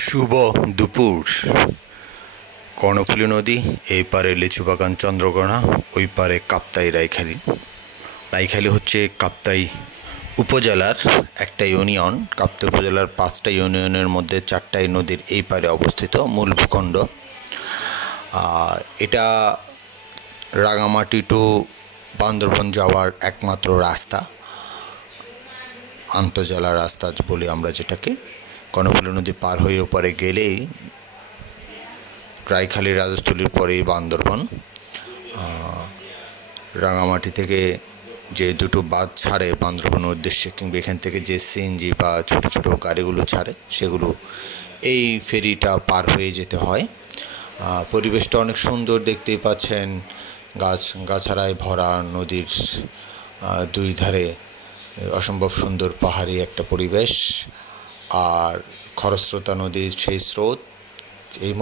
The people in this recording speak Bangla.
শুভ দুপুর। কর্ণফুলী নদী, এই পারে লিচুবাগান চন্দ্রকোনা, ওই পারে কাপ্তাই রাইখালি। রাইখালি হচ্ছে কাপ্তাই উপজেলার একটা ইউনিয়ন। কাপ্তাই উপজেলার 5টা ইউনিয়নের মধ্যে 4টাই নদীর এই পারে অবস্থিত মূল ভূখণ্ড। এটা রাঙামাটি টু বান্দরবন যাওয়ার একমাত্র রাস্তা, আন্তঃজেলা রাস্তা বলি আমরা যেটাকে। কর্ণফুলী নদী পার হয়ে ওপারে গেলেই রাইখালি রাজস্থলীর পরেই বান্দরবন। রাঙামাটি থেকে যে দুটো বাস ছাড়ে বান্দরবনের উদ্দেশ্যে, কিংবা এখান থেকে যে সিএনজি বা ছোটো ছোটো গাড়িগুলো ছাড়ে, সেগুলো এই ফেরিটা পার হয়ে যেতে হয়। পরিবেশটা অনেক সুন্দর, দেখতেই পাচ্ছেন, গাছগাছাড়ায় ভরা নদীর দুই ধারে অসম্ভব সুন্দর পাহাড়ি একটা পরিবেশ, আর খরস্রোতা নদীর সেই স্রোত এই